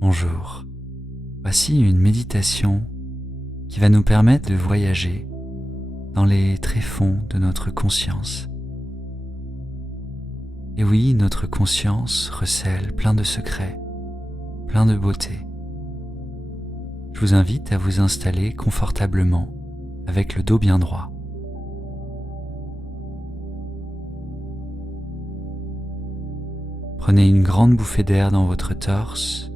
Bonjour, voici une méditation qui va nous permettre de voyager dans les tréfonds de notre conscience. Et oui, notre conscience recèle plein de secrets, plein de beauté. Je vous invite à vous installer confortablement avec le dos bien droit. Prenez une grande bouffée d'air dans votre torse.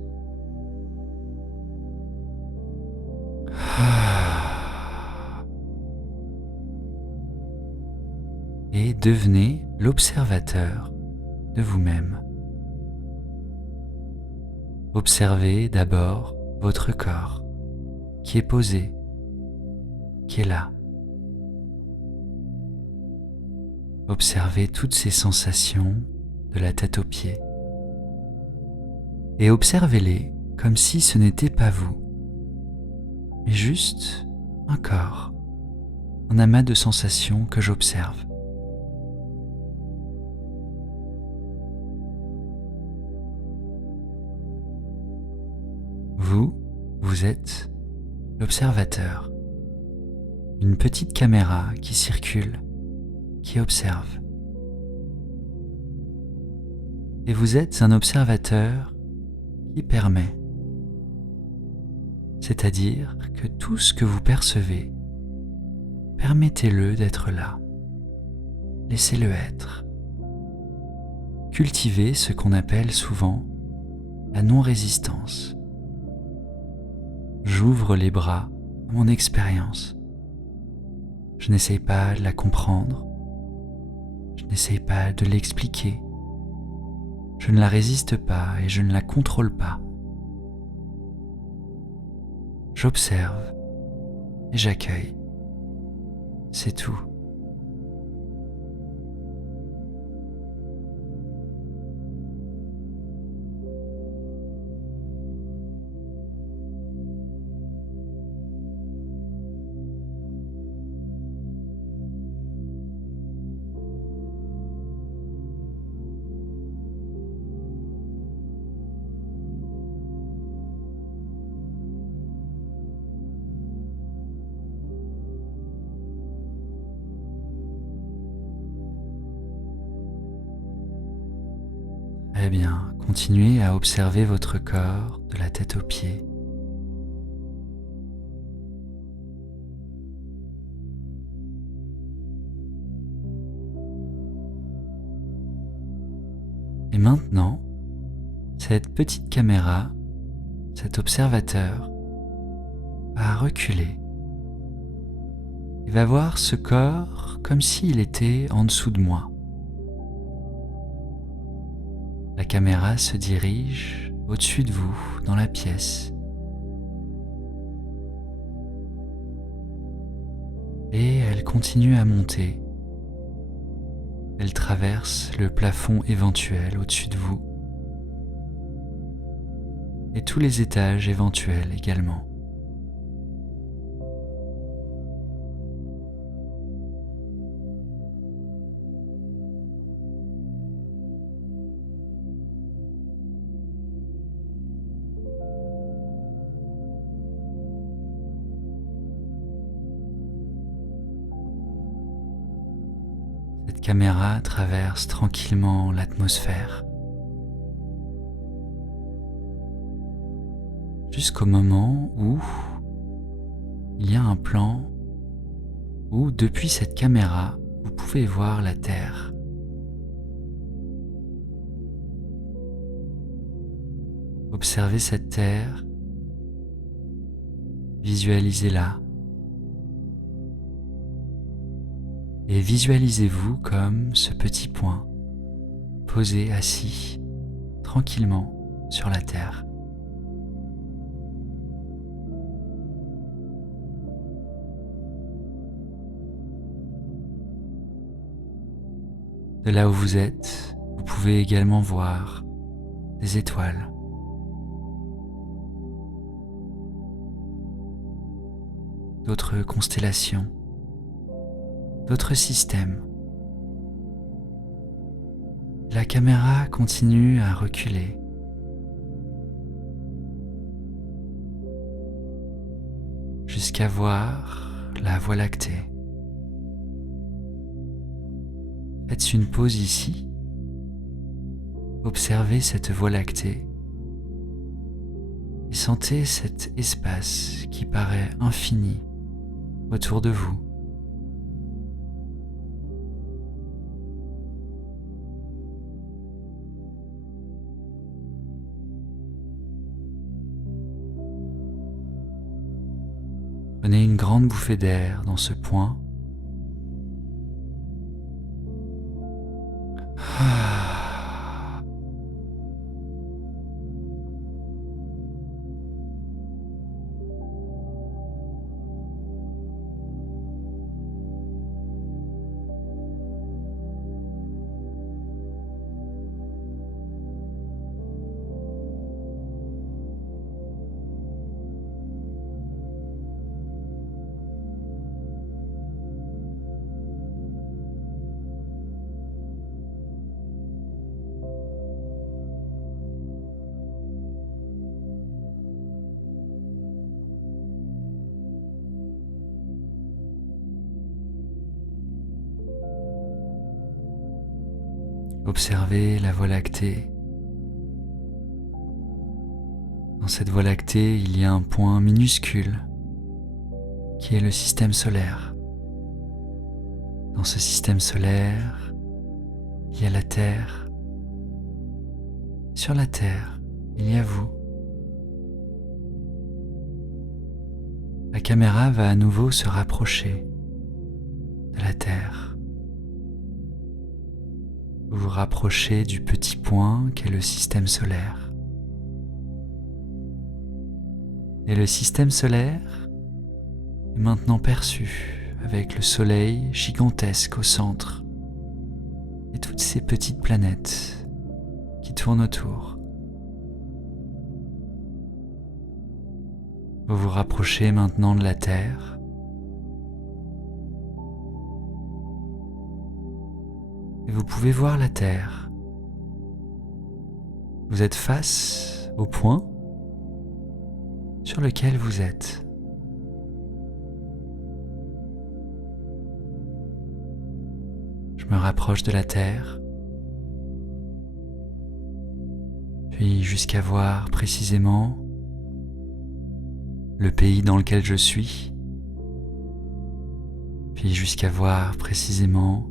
Et devenez l'observateur de vous-même. Observez d'abord votre corps qui est posé, qui est là. Observez toutes ces sensations de la tête aux pieds et observez-les comme si ce n'était pas vous, mais juste un corps, un amas de sensations que j'observe. Vous êtes l'observateur, une petite caméra qui circule, qui observe. Et vous êtes un observateur qui permet, c'est-à-dire que tout ce que vous percevez, permettez-le d'être là, laissez-le être. Cultivez ce qu'on appelle souvent la non-résistance. J'ouvre les bras à mon expérience. Je n'essaye pas de la comprendre. Je n'essaye pas de l'expliquer. Je ne la résiste pas et je ne la contrôle pas. J'observe et j'accueille. C'est tout. Très bien, continuez à observer votre corps de la tête aux pieds. Et maintenant, cette petite caméra, cet observateur, va reculer et va voir ce corps comme s'il était en dessous de moi. La caméra se dirige au-dessus de vous, dans la pièce. Et elle continue à monter. Elle traverse le plafond éventuel au-dessus de vous. Et tous les étages éventuels également. Cette caméra traverse tranquillement l'atmosphère jusqu'au moment où il y a un plan où depuis cette caméra vous pouvez voir la Terre. Observez cette Terre, visualisez-la. Et visualisez-vous comme ce petit point, posé, assis, tranquillement sur la terre. De là où vous êtes, vous pouvez également voir des étoiles. D'autres constellations. D'autres systèmes. La caméra continue à reculer. jusqu'à voir la Voie lactée. Faites une pause ici. Observez cette Voie lactée et sentez cet espace qui paraît infini autour de vous. Prenez une grande bouffée d'air dans ce point. Observez la Voie lactée. Dans cette Voie lactée, il y a un point minuscule qui est le système solaire. Dans ce système solaire, il y a la Terre. Sur la Terre, il y a vous. La caméra va à nouveau se rapprocher de la Terre. Vous vous rapprochez du petit point qu'est le système solaire. Et le système solaire est maintenant perçu avec le Soleil gigantesque au centre et toutes ces petites planètes qui tournent autour. Vous vous rapprochez maintenant de la Terre. Et vous pouvez voir la Terre. Vous êtes face au point sur lequel vous êtes. Je me rapproche de la Terre, puis jusqu'à voir précisément le pays dans lequel je suis, puis jusqu'à voir précisément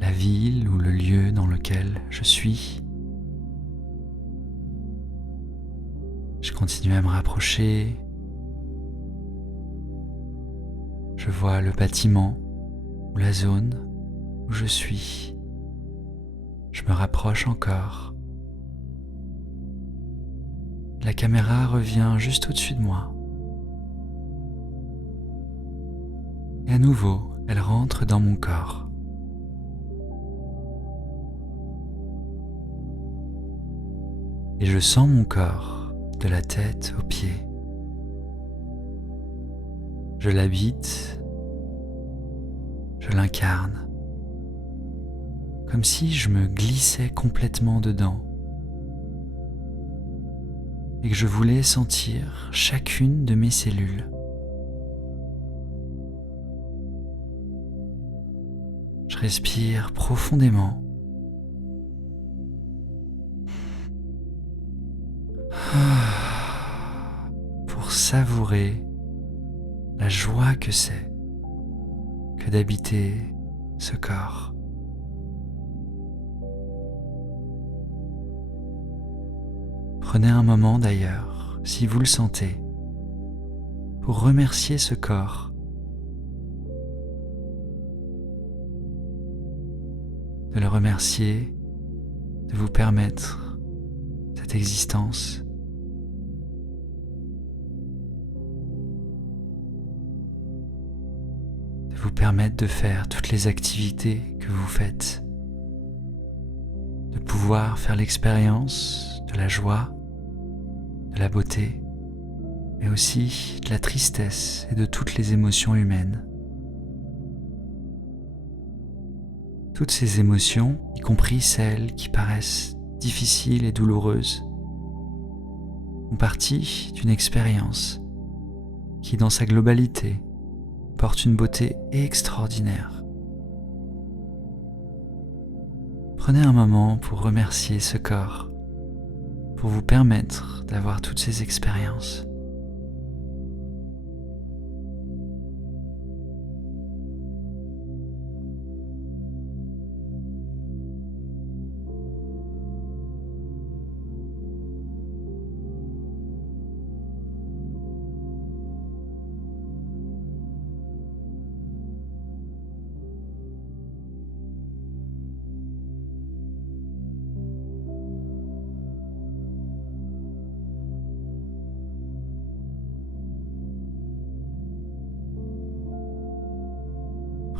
la ville ou le lieu dans lequel je suis. Je continue à me rapprocher. Je vois le bâtiment ou la zone où je suis. Je me rapproche encore. La caméra revient juste au-dessus de moi. Et à nouveau, elle rentre dans mon corps. Et je sens mon corps de la tête aux pieds. Je l'habite, je l'incarne, comme si je me glissais complètement dedans et que je voulais sentir chacune de mes cellules. Je respire profondément. Pour savourer la joie que c'est que d'habiter ce corps. Prenez un moment d'ailleurs, si vous le sentez, pour remercier ce corps. De le remercier, de vous permettre cette existence. Vous permettre de faire toutes les activités que vous faites, de pouvoir faire l'expérience de la joie, de la beauté, mais aussi de la tristesse et de toutes les émotions humaines. Toutes ces émotions, y compris celles qui paraissent difficiles et douloureuses, font partie d'une expérience qui dans sa globalité porte une beauté extraordinaire. Prenez un moment pour remercier ce corps, pour vous permettre d'avoir toutes ces expériences.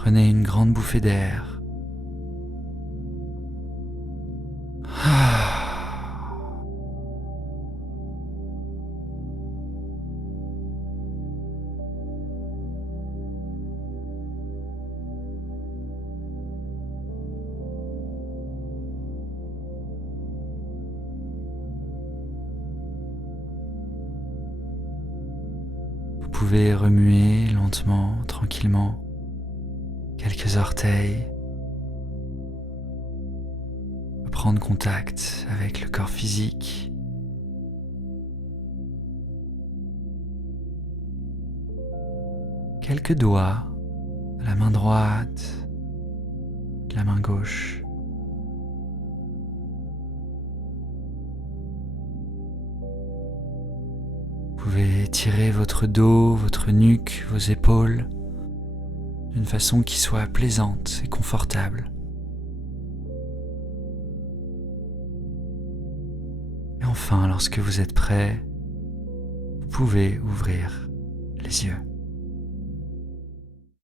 Prenez une grande bouffée d'air. Vous pouvez remuer lentement, tranquillement, quelques orteils, reprendre contact avec le corps physique. Quelques doigts de la main droite, de la main gauche. Vous pouvez étirer votre dos, votre nuque, vos épaules d'une façon qui soit plaisante et confortable. Et enfin, lorsque vous êtes prêt, vous pouvez ouvrir les yeux.